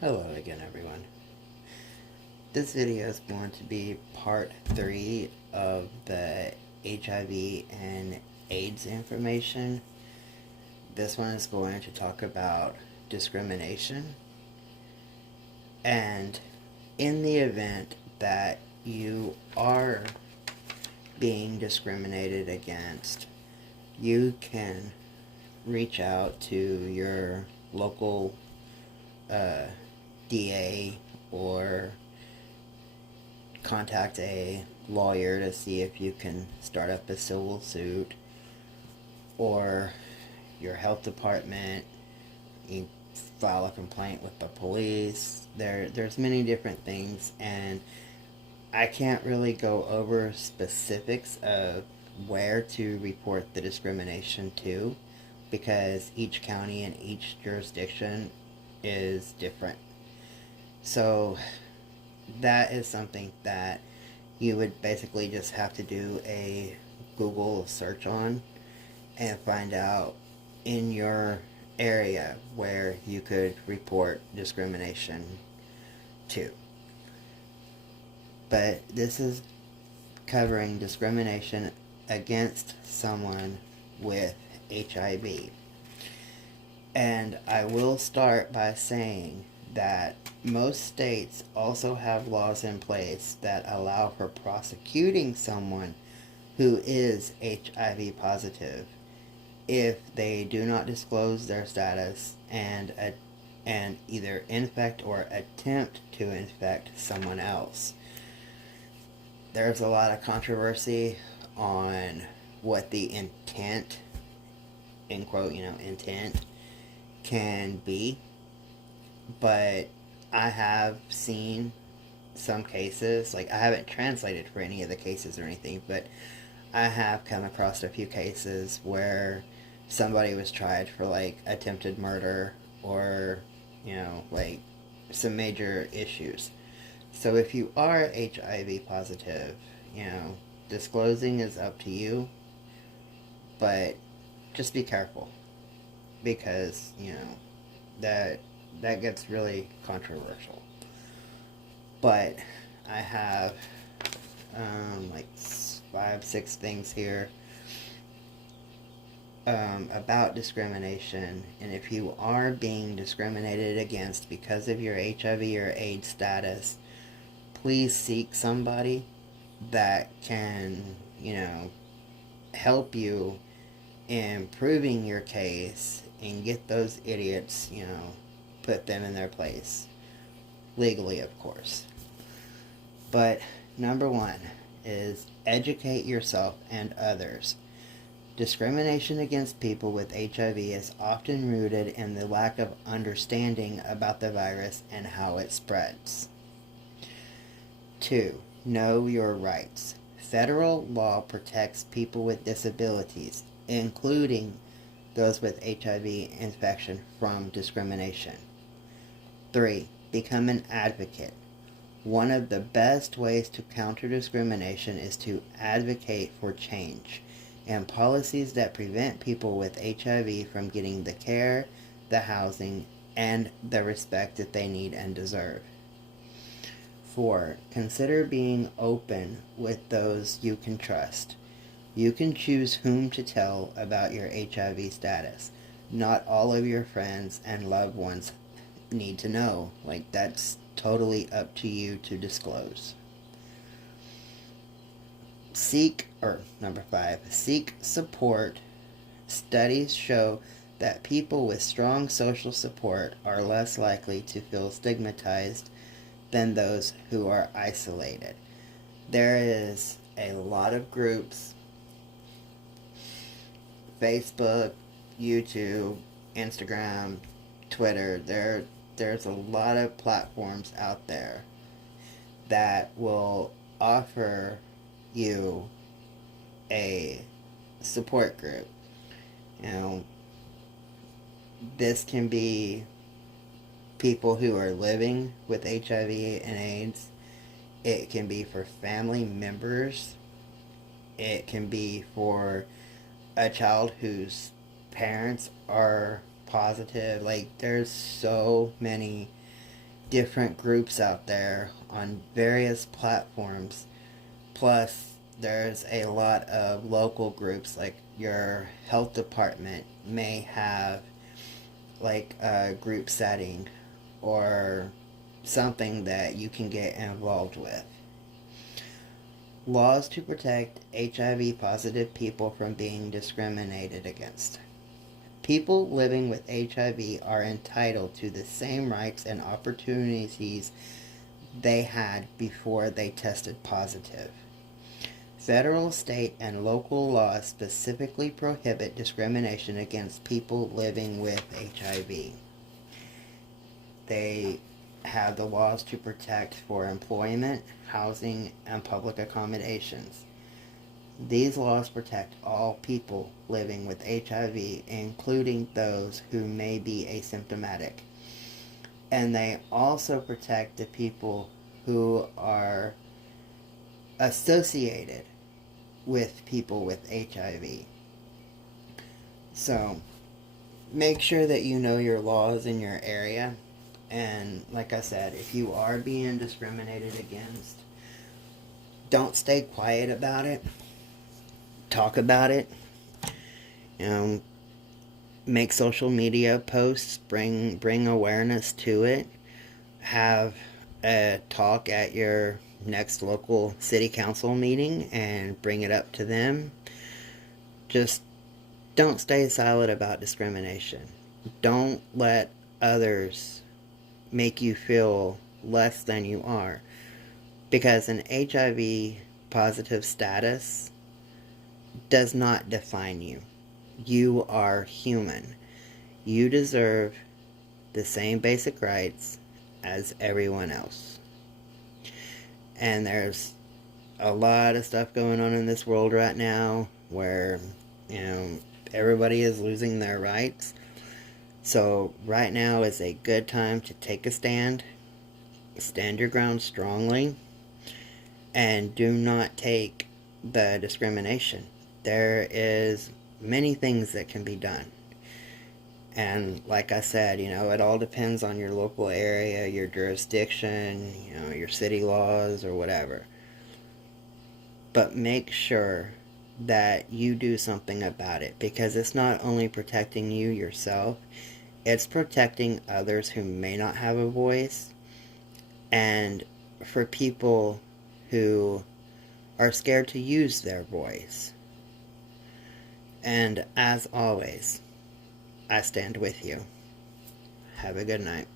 Hello again, everyone. This video is going to be part 3 of the HIV and AIDS information. This one is going to talk about discrimination. And in the event that you are being discriminated against, you can reach out to your local DA or contact a lawyer to see if you can start up a civil suit, or your health department. You file a complaint with the police. There's many different things, and I can't really go over specifics of where to report the discrimination to, because each county and each jurisdiction is different. So that is something that you would basically just have to do a Google search on and find out in your area where you could report discrimination to. But this is covering discrimination against someone with HIV. And I will start by saying that most states also have laws in place that allow for prosecuting someone who is HIV positive if they do not disclose their status and either infect or attempt to infect someone else. There's a lot of controversy on what the intent, in quote, intent can be, but I have seen some cases, like I haven't translated for any of the cases or anything, but I have come across a few cases where somebody was tried for like attempted murder or, like some major issues. So if you are HIV positive, disclosing is up to you, but just be careful, because that gets really controversial. But I have like 5-6 things here about discrimination. And if you are being discriminated against because of your HIV or AIDS status, please seek somebody that can help you in proving your case and get those idiots, put them in their place. Legally, of course. But number 1 is educate yourself and others. Discrimination against people with HIV is often rooted in the lack of understanding about the virus and how it spreads. 2. Know your rights. Federal law protects people with disabilities, including those with HIV infection, from discrimination. 3. Become an advocate. One of the best ways to counter discrimination is to advocate for change and policies that prevent people with HIV from getting the care, the housing, and the respect that they need and deserve. 4. Consider being open with those you can trust. You can choose whom to tell about your HIV status. Not all of your friends and loved ones need to know. Like, that's totally up to you to disclose. Number 5, seek support. Studies show that people with strong social support are less likely to feel stigmatized than those who are isolated. There is a lot of groups, Facebook, YouTube, Instagram, Twitter, there's a lot of platforms out there that will offer you a support group. This can be people who are living with HIV and AIDS. It can be for family members. It can be for a child whose parents are positive. Like, there's so many different groups out there on various platforms. Plus, there's a lot of local groups, like your health department may have like a group setting or something that you can get involved with. Laws to protect HIV positive people from being discriminated against. People living with HIV are entitled to the same rights and opportunities they had before they tested positive. Federal, state, and local laws specifically prohibit discrimination against people living with HIV. They have the laws to protect for employment, housing, and public accommodations. These laws protect all people living with HIV, including those who may be asymptomatic. And they also protect the people who are associated with people with HIV. So, make sure that you know your laws in your area. And like I said, if you are being discriminated against, don't stay quiet about it. Talk about it. Make social media posts, bring awareness to it. Have a talk at your next local city council meeting and bring it up to them. Just don't stay silent about discrimination. Don't let others make you feel less than you are, because an HIV positive status does not define you. You are human. You deserve the same basic rights as everyone else. And there's a lot of stuff going on in this world right now where, everybody is losing their rights. So right now is a good time to take a stand your ground strongly, and do not take the discrimination. There is many things that can be done. And like I said, it all depends on your local area, your jurisdiction, your city laws or whatever. But make sure that you do something about it, because it's not only protecting you yourself, it's protecting others who may not have a voice, and for people who are scared to use their voice. And as always, I stand with you. Have a good night.